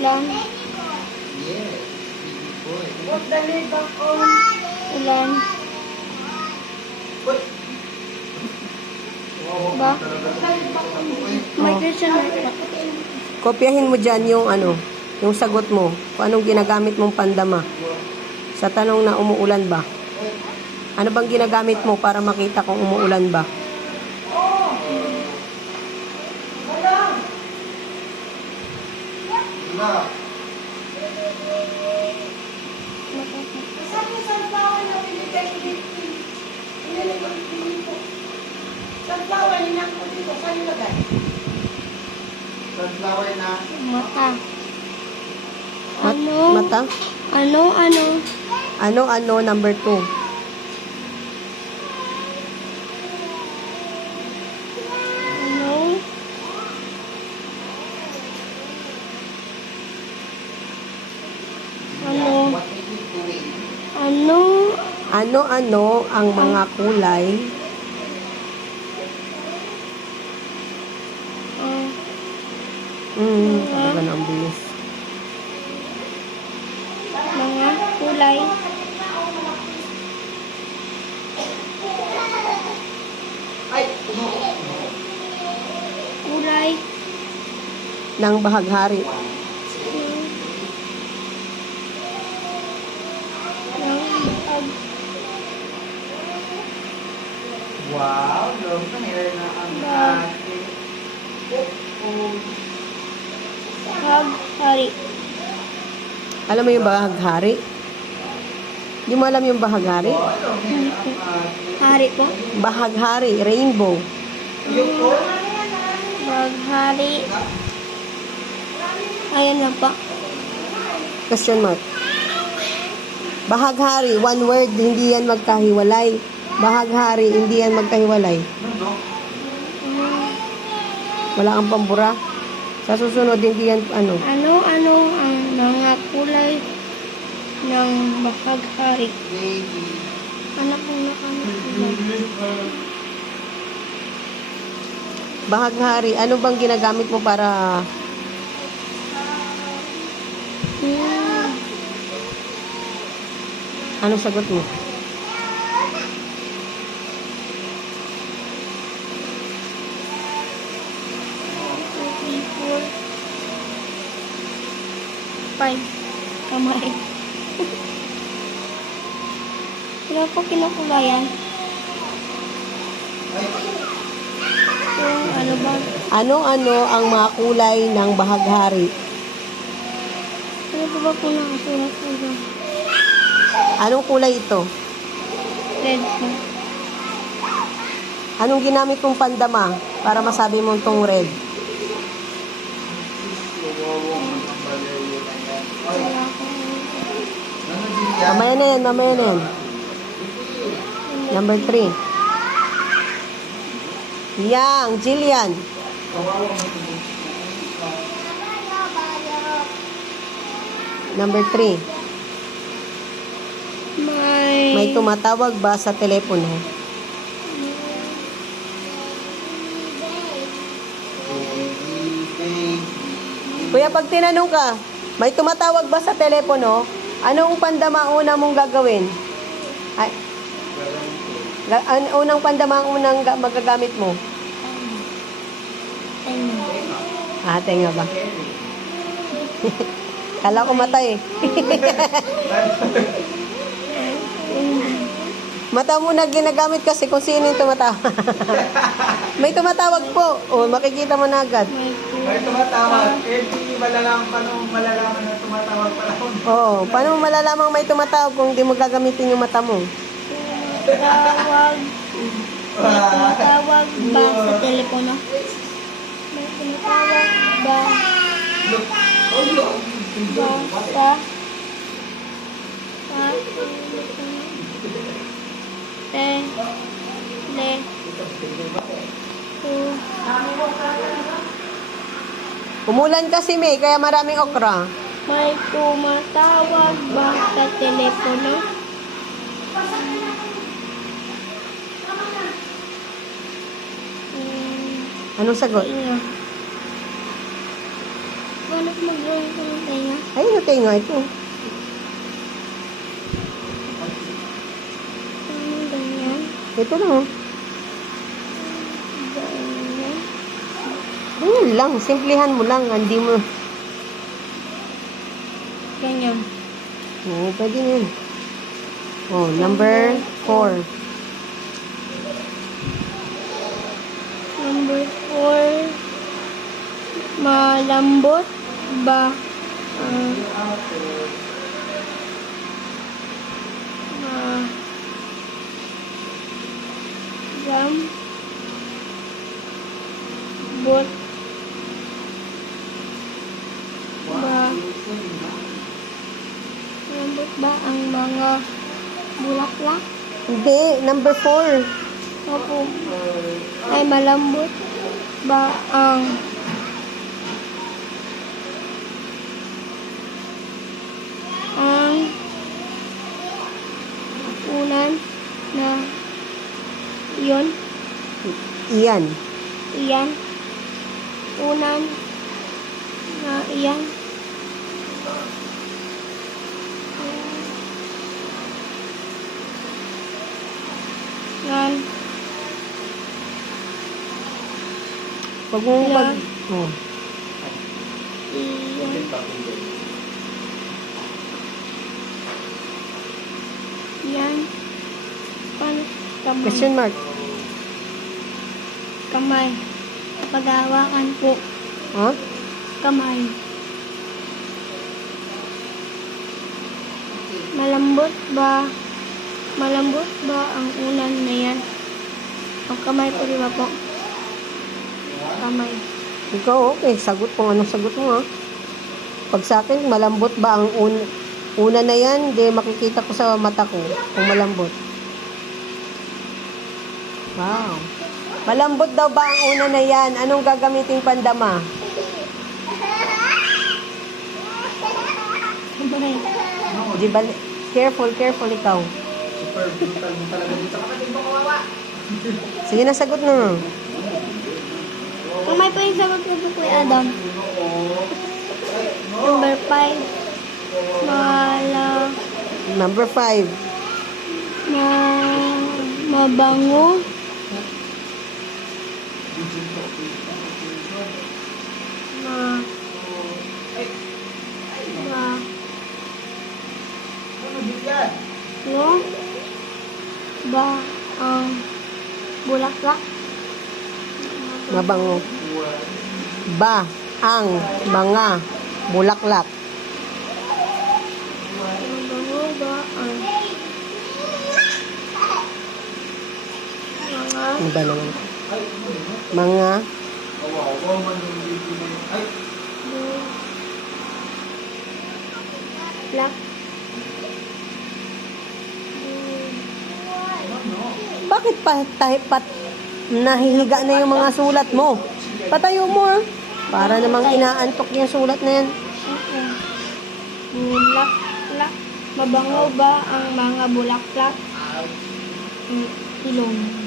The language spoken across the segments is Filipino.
Ulan. Yes. Boy. Put the lid back on. Ulan. Ba? May question na ito. Kopyahin mo dyan yung ano, yung sagot mo. Kung anong ginagamit mong pandama. Sa tanong na umuulan ba? Ano bang ginagamit mo para makita kung umuulan ba? Saan yung sunflower na sunflower, hinang ko dito. Saan yung lagay? Sunflower na. Mata. Mat- Ano? Mata? Ano? Ano, number 2. Ano? Ano? What are you doing? Ano? Ano ang mga kulay talaga na ang bilis. Mga kulay. Ay, no. Kulay. Ng bahaghari. Wow, long hair na ang ating. Bahaghari. Alam mo yung bahaghari? Hindi mo alam yung bahaghari? Hari po. Bahaghari, rainbow. Bahaghari. Ayan na pa. Question mark. Bahaghari, one word, hindi yan magkahiwalay. Bahaghari, hindi yan magkahiwalay. Wala kang pambura. Sa susunod, hindi yan, ano. Ano ang mga kulay ng bahaghari? Ano pong nakalagay? Bahaghari, ano bang ginagamit mo para... Ano sagot mo? Five. Kamay. Wala po kinakulayan. Yung ano ba? Ano ang mga kulay ng bahaghari? Ano ba ba po nakasulat ko dyan? Anong kulay ito? Red po. Anong ginamit mong pandama para masabi mong tong red? Wala ko. Mamaya na yan. Number 3. Yang, Jillian. Number 3. May tumatawag ba sa telepono? Kuya, pag tinanong ka, may tumatawag ba sa telepono? Anong pandama ang una mong gagawin? Ay, unang pandama ang unang magagamit mo? Tenga ba? Kala ko mata eh. Mata mo na ginagamit kasi kung sino yung tumatawag. May tumatawag po. O, makikita mo na agad. May tumatawag. Hindi malalaman paano malalaman na tumatawag pala. Oo. Paano mo malalamang may tumatawag kung hindi mo gagamitin yung mata mo? Tumatawag. May tumatawag ba sa telepono? May tumatawag ba sa Umulan kasi May, kaya maraming okra. may tumatawag ba sa telepono? Anong sagot? Inga. paano ko mag-drawing ko ng tenga? Ay, natay nga ito. Paano ganyan? Ito lang, oh. Ganyan. Ayun lang, simplihan mo lang. Hindi mo. Ganyan. Oo, pwede na yun. Oh, number 4. Number 4. Malambot ba ang malambot ba malambot ba ang mga bulaklak? Hindi, number 4. Opo. Ay malambot ba ang unan na iyon? Iyan. Iyan? Unan na iyan? Yan. Pag mo pag... Oh. Iyan. Yan. Paano? Kamay. Question mark. Kamay. Paghawakan po. Ha? Kamay. Malambot ba ang unan na yan? Ang kamay po, di ba po? Kamay. Ikaw, okay. Sagot kung anong sagot mo, ha? Pag sa akin, malambot ba ang una na yan? Di makikita ko sa mata ko kung malambot. Wow. Malambot daw ba ang una na yan? Anong gagamiting pandama? Kamay. Di ba? Careful ikaw. Super brutal mo talaga dito. Kapatid mo kawawa. Sige na, sagot na. Kamay po yung sagot ko po, Kuya Adam. Number 5. Number 5. Mabango. No? Ba ang bulaklak? Mabango. Ba ang mga bulaklak. Mabango ba ang mga Ano ba naman? Mga Kawawa man yung baby na yun. Ay! bulaklak? bakit nahihiga na yung mga sulat mo? Patayo mo, ha? Para namang inaantok yung sulat na yan. Bulaklak. Mabango ba ang mga bulaklak? Ilong.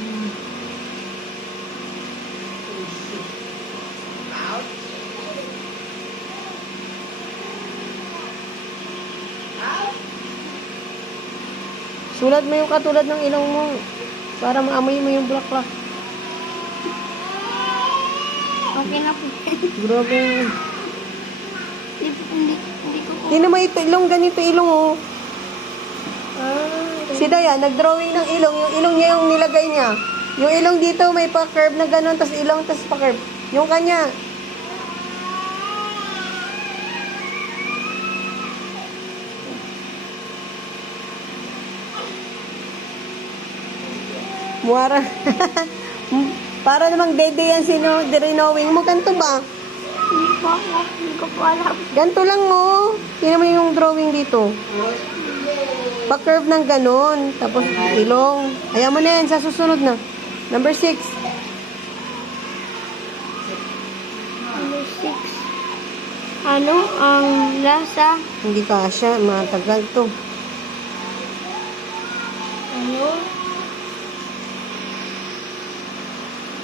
Sulat mo yung katulad ng ilong mo. Para maamoy mo yung bulaklak. Okay na po. Grabe. Hindi ko po. Hindi naman ito ilong, ganito ilong, oh. Ah, Si Daya, nag-drawing ng ilong. Yung ilong niya yung nilagay niya. Yung ilong dito, may pa-curve na gano'n, tas ilong, tas pa-curve. Yung kanya. Muara. Para namang dede yan sino, dinowing mo. Ganito ba? Hindi ko po alam. Ganito lang, oh. Tingnan mo yung drawing dito. Pa-curve ng ganon. Tapos ilong. Ayaw mo na yan, sa susunod na. Number 6. Number 6. Ano ang lasa? Hindi kasya, matagal to. Ano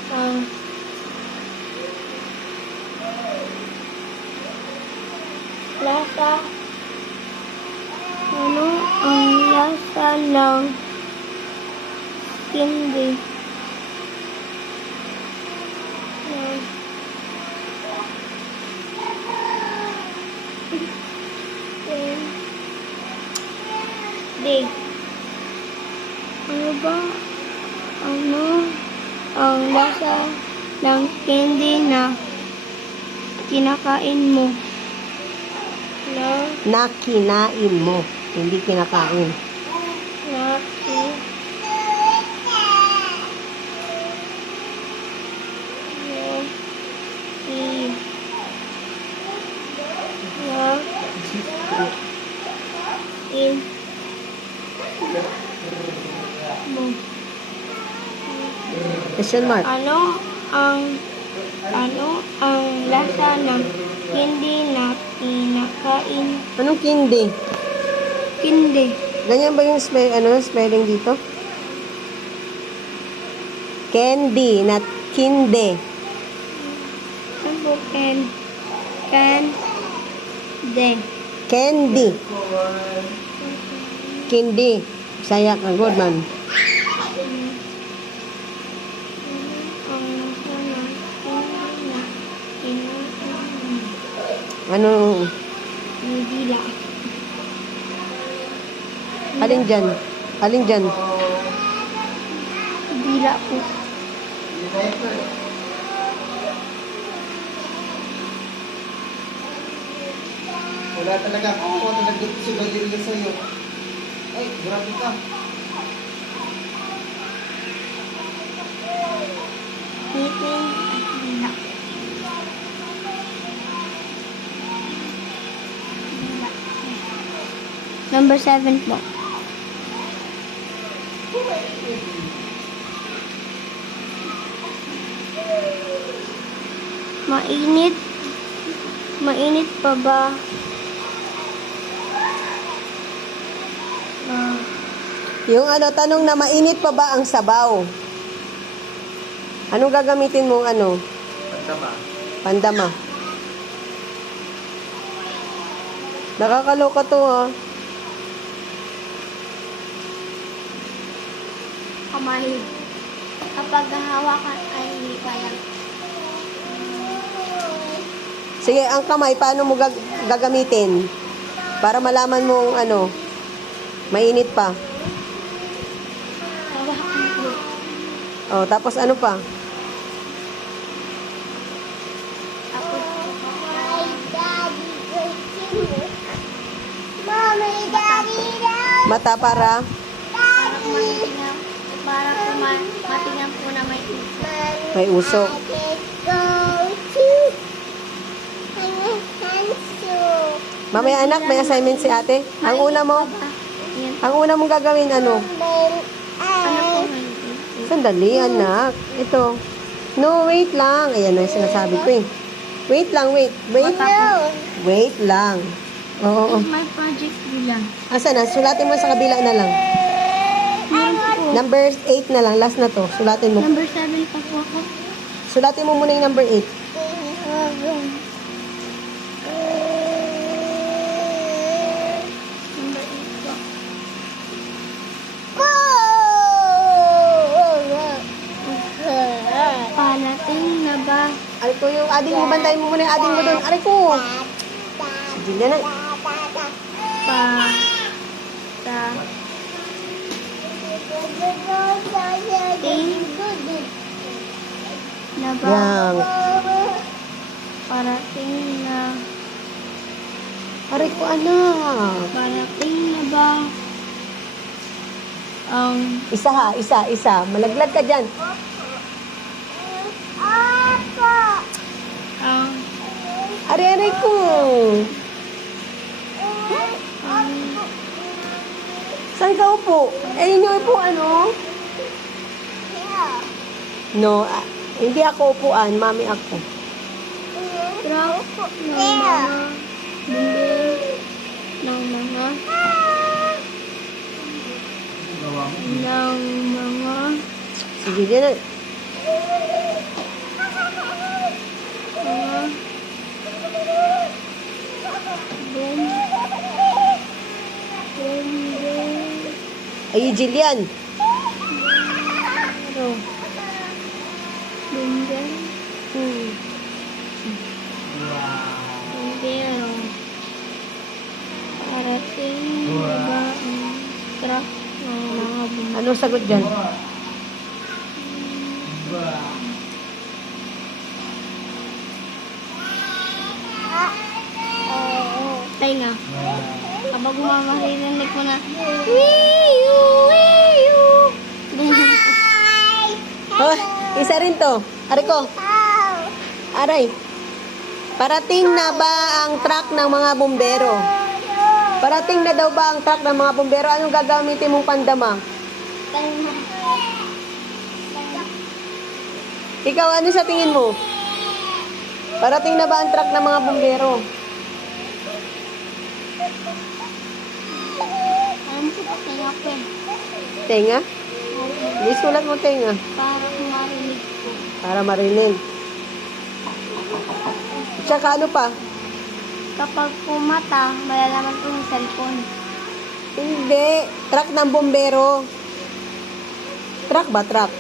ang lasa, ano ang lasa ng candy? Ng candy. Ano ba? Ano ang lasa ng candy na kinakain mo? Na kinain mo. Hindi kinakain. Question mark. Ano ang lasa ng candy na kinakain? Anong kindi? Candy. Ganyan ba yung spelling dito? Candy, not kinde. Ano candy. Candy. Kindi. Saya ka, good man. Ano? Dila. Alin dyan? Alin dyan? Dila po. Wala talaga ako. Talagang sila dito sa'yo. Ay, grabe ka. Titing at dila. Number 7 po. Mainit. Mainit pa ba? Yung tanong na mainit pa ba ang sabaw? Anong gagamitin mong Pagtama. pandama? Nakakaloka to ha. Kamay. Kapag hawakan ay hindi kaya. Sige, ang kamay, paano mo gagamitin? Para malaman mong mainit pa. Hawakan ko. Oh, tapos ano pa? Ako. Mata para Para matingnan po na may uso. may usok. Mamaya anak, may assignment si ate. Ang una mong gagawin Ano po may uso? Sandali, anak. Ito. No, wait lang. Ayan na yung sinasabi ko eh. Wait lang, wait. Wait lang. Oo. It's my project bilang. Asa na? Sulatin mo sa kabila na lang. Meron po. Number 8 na lang. Last na to. Sulatin mo. Number 7 pa po ako. Sulatin mo muna yung number 8. Number 8 po. Palating na ba? Aray ko yung ading mo. Bantayin mo muna yung ading mo doon. Aray ko. Sige na. Ting na ba? Yang. Parating na. Aray ko, anak. Parating na ba? Ang Isa ha. Isa. Malaglag ka dyan. ang Aray ko. Saan ka upo? Yun yung upo, No, hindi ako upuan. Mami ako. truck ng mga bumili ng mga Sige, dyan na. mga Ay, Jillian. Pero, bumbero. Bumbero. Parating na ba ang truck ng mga bumbero? Anong sagot dyan? Tenga. Kapag maririnig mo na, wiyu, wiyu. Oh, isa rin to. Aray ko. Aray. Parating na ba ang truck ng mga bumbero? Parating na daw ba ang truck ng mga bumbero? Anong gagamitin mong pandama? Tenga. Ikaw, ano sa tingin mo? Parating na ba ang truck ng mga bumbero? Alam ko pa tenga ko eh. Tenga? Hindi, sulat mo tenga. Para marinig ko. Para marinig. Tsaka ano pa? Kapag pumata, malalaman ko yung cellphone. Hindi. Truck ng bumbero. Truck ba? Truck.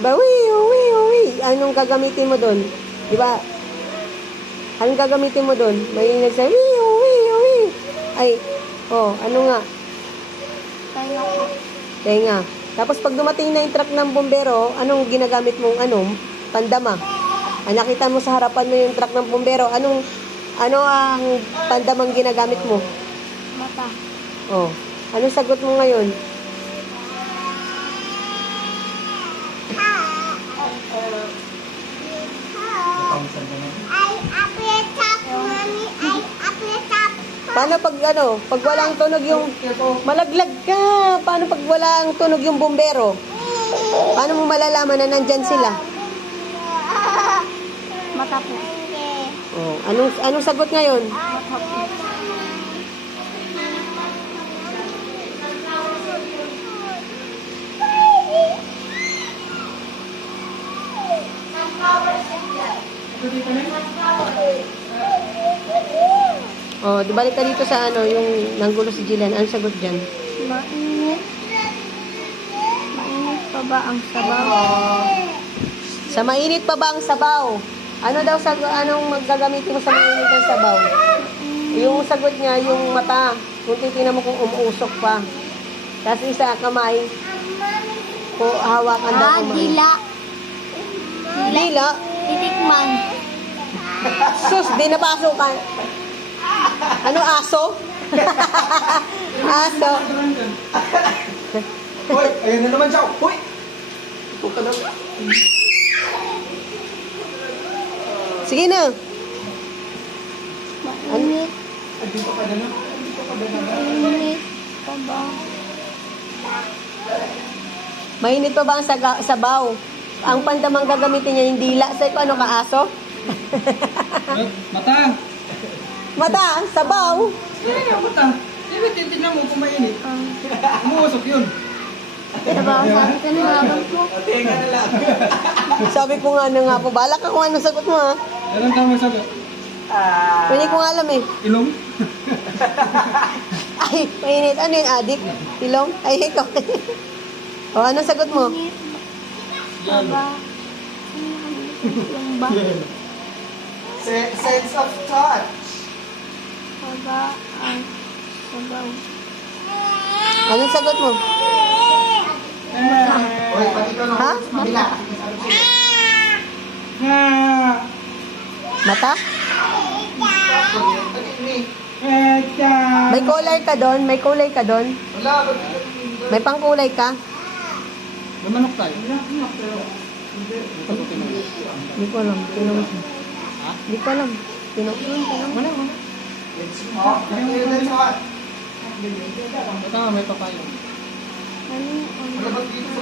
Diba? Wii. Anong gagamitin mo doon? Diba? Anong gagamitin mo doon? May nagsabi, wii. Ay, ano nga? Tenga ko. Tenga. Tapos pag dumating na yung truck ng bumbero, anong ginagamit mong pandama? Nakita mo sa harapan mo yung truck ng bumbero, ano ang pandamang ginagamit mo? Mata. Anong sagot mo ngayon? Paano pag walang tunog yung malaglag ka? Paano pag walang tunog yung bumbero? Paano mo malalaman na nandyan sila? Mata po. Anong sagot ngayon? Mata po. Di balik ka dito sa yung nanggulo si Jillian. Anong sagot dyan? Mainit. Mainit pa ba ang sabaw? Sa mainit pa ba ang sabaw? Ano daw anong magagamitin mo sa mainit ng sabaw? Yung sagot niya, yung mata. Kung titingnan mo kung umuusok pa. Tapos isa kamay. Hawakan daw kamay. Dila. Dila? Titikman. Sus, di napasukan. Ano, aso? Aso. Hoy, ayun na naman siya. Hoy! Ito ka na. Sige na. Mainit. Hindi pa ka na. Mainit pa ba? Mainit pa ba ang sabaw? Ang pandamang gagamitin niya yung dila. Sa ano ka, aso? Mata! Mata, sabaw. Mata! Di ba titignan mo kung mainit? Umuusok yun. Sabaw. Sabi ko na ko. Tenga na lang. Sabi ko nga po. Bala ka kung ano sagot mo, ha? Anong tama sagot? Hindi ko nga alam, eh. Ilong? Ay, mainit. Ano yun, adik? Ilong? Ay, ikaw. Anong sagot mo? Mainit pa ba? Yung ba? Sense of touch. Pa ba ang sabaw? Anong sagot mo? Hoy, pati ka nung Ha? Mabila. Mata? May kulay ka doon? May kulay ka doon? Wala, ba't May pangkulay ka? Mamanok tayo. Hindi ko alam. Tinawag mo. Hindi ko alam. Tinawag. Wala. Oh, that's hot. Tama, may papayo. Ano ang Wala ba dito?